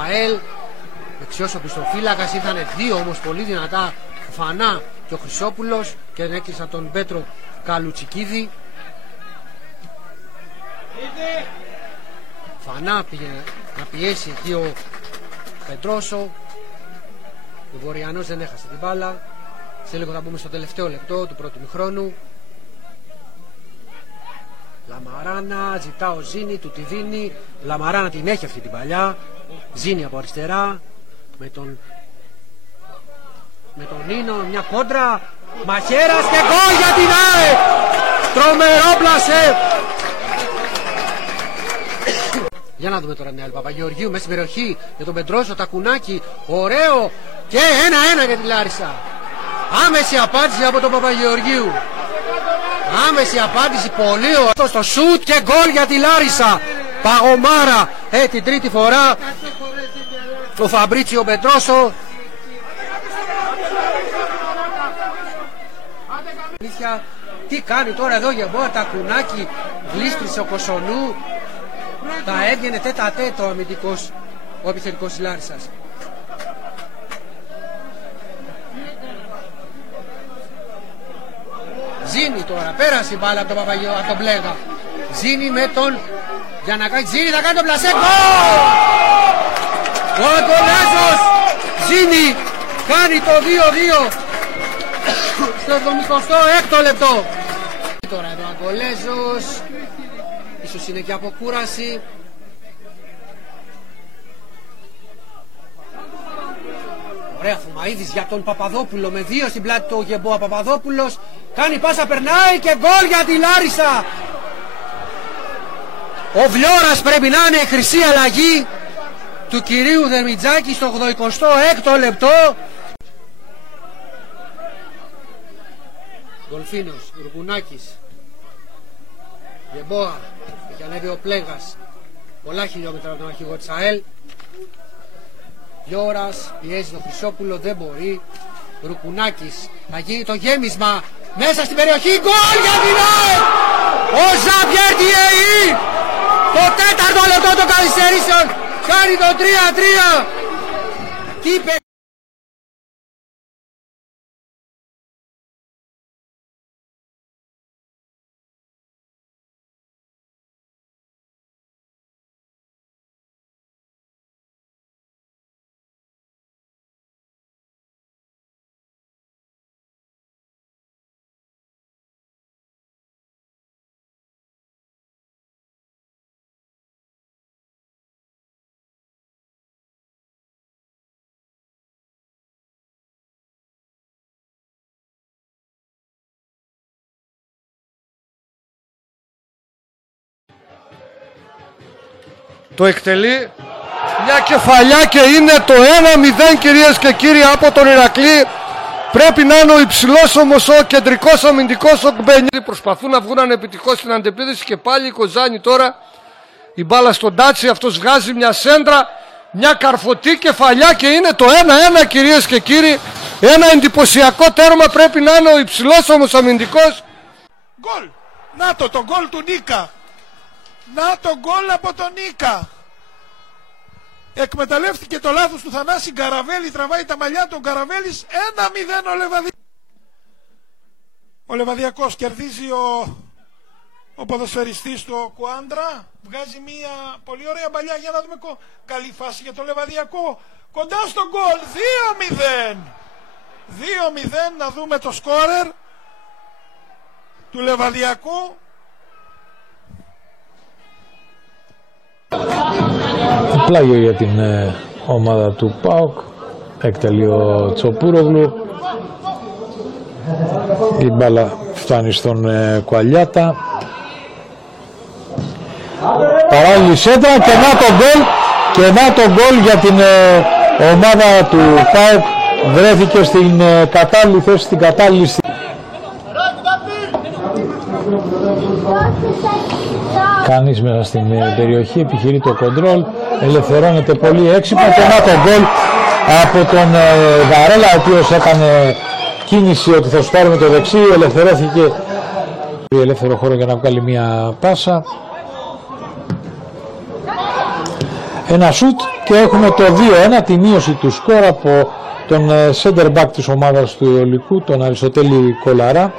ΑΕΛ, δεξιός ο πιστοφύλακας, ήρθαν δύο όμως πολύ δυνατά, ο Φανά και ο Χρυσόπουλος, και δεν έκλεισαν τον Πέτρο Καλουτσικίδη. Φανά πήγε να πιέσει εκεί ο Πετρόσο, ο Βορειανός δεν έχασε την μπάλα. Σε λίγο θα μπούμε στο τελευταίο λεπτό του πρώτου μηχρόνου. Λαμαράνα, ζητά ο Ζήνη, του τη δίνει. Λαμαράνα την έχει αυτή την παλιά. Ζήνη από αριστερά με τον Νίνο, μια κόντρα, μαχαίρας και γκολ για την ΑΕΚ. Τρομερό πλασέ. Για να δούμε τώρα την ΑΕΛ. Παπαγεωργίου μέσα στην περιοχή για τον Πετρόσο, Τακουνάκη, ωραίο, και 1-1 για τη Λάρισα. Άμεση απάντηση από τον Παπαγεωργίου. Άμεση απάντηση, πολύ ωραίο στο σουτ και γκολ για τη Λάρισα. Παγωμάρα, την τρίτη φορά ο Φαμπρίτσιο Πετρόσο. Τι κάνει τώρα εδώ Γεμπόα, Τακουνάκη, γλίστρισε ο Κοσονού. Τα έβγαινε τέτα τέτο ο αμυντικός, ο επιθετικός της Λάρισσας. Ζήνη τώρα, πέρασε η μπάλα από τον Παπαγεωργίου, από τον Πλέγα. Ζήνη με τον Γιαννακάκη, Ζήνη θα κάνει τον πλασέ, γκολ! Ο Αγκολέζος Ζήνη κάνει το 2-2 στο 76ο λεπτό. Τώρα εδώ ο Αγκολέζος, ίσως είναι και από κούραση. Ωραία, Θωμαίδης για τον Παπαδόπουλο, με δύο στην πλάτη του Γεμπόα. Παπαδόπουλος κάνει πάσα, περνάει και γκολ για τη Λάρισα. Ο Βλιώρας πρέπει να είναι η χρυσή αλλαγή του κυρίου Δερμιτζάκη στο 86ο λεπτό. Γκολφίνος, Ουρκουνάκης, Γεμπόα, έχει ανέβει ο Πλέγας, πολλά χιλιόμετρα από τον αρχηγό της ΑΕΛ. Βλιώρας πιέζει τον Χρυσόπουλο, δεν μπορεί. Ουρκουνάκης, θα γίνει το γέμισμα μέσα στην περιοχή, γκολ για την ΑΕΛ. Ο Ζαμπιέρ Τιέι, το τέταρτο λεπτό των καθυστερήσεων, κάνει το 3-3. Τι είπε. Το εκτελεί, μια κεφαλιά και είναι το 1-0 κυρίες και κύριοι από τον Ηρακλή. Πρέπει να είναι ο υψηλός όμως ο κεντρικός αμυντικός ο Κμπενιέρη. Προσπαθούν να βγουν ανεπιτυχώς στην αντεπίδεση και πάλι η Κοζάνη τώρα. Η μπάλα στον Τάτσι, αυτός βγάζει μια σέντρα, μια καρφωτή κεφαλιά και είναι το 1-1 κυρίες και κύριοι. Ένα εντυπωσιακό τέρμα, πρέπει να είναι ο υψηλός όμως αμυντικός. Γκολ! Να το γκολ του Νίκα. Να το γκολ από τον Νίκα. Εκμεταλλεύτηκε το λάθος του Θανάση Γκαραβέλη, τραβάει τα μαλλιά του Γκαραβέλης. 1-0 ο Λεβαδιακός. Ο Λεβαδιακός κερδίζει ο ποδοσφαιριστής του Κουάντρα. Βγάζει μια πολύ ωραία μπαλιά για να δούμε. Καλή φάση για το Λεβαδιακό. Κοντά στο γκολ. 2-0. 2-0, να δούμε το σκόρερ του Λεβαδιακού. Πλάγιο για την ομάδα του ΠΑΟΚ, εκτελεί ο Τσοπούρογλου, η μπάλα φτάνει στον Κουαλιάτα, παράλληλη σέντρα και να το γκολ για την ομάδα του ΠΑΟΚ. Βρέθηκε στην κατάλληλη θέση, στην κατάλληλη στιγμή. Κάνεις μέσα στην περιοχή, επιχειρεί το κοντρόλ, ελευθερώνεται πολύ έξυπνα και να το γκολ από τον Γαρέλα, ο οποίος έκανε κίνηση ότι θα σουτάρει με το δεξί, ελευθερώθηκε ελεύθερο χώρο για να βγάλει μια πάσα. ένα σουτ και έχουμε το 2-1, τη μείωση του σκορ από τον center back της ομάδας του Ιωλικού, τον Αριστοτέλη Κολαρά.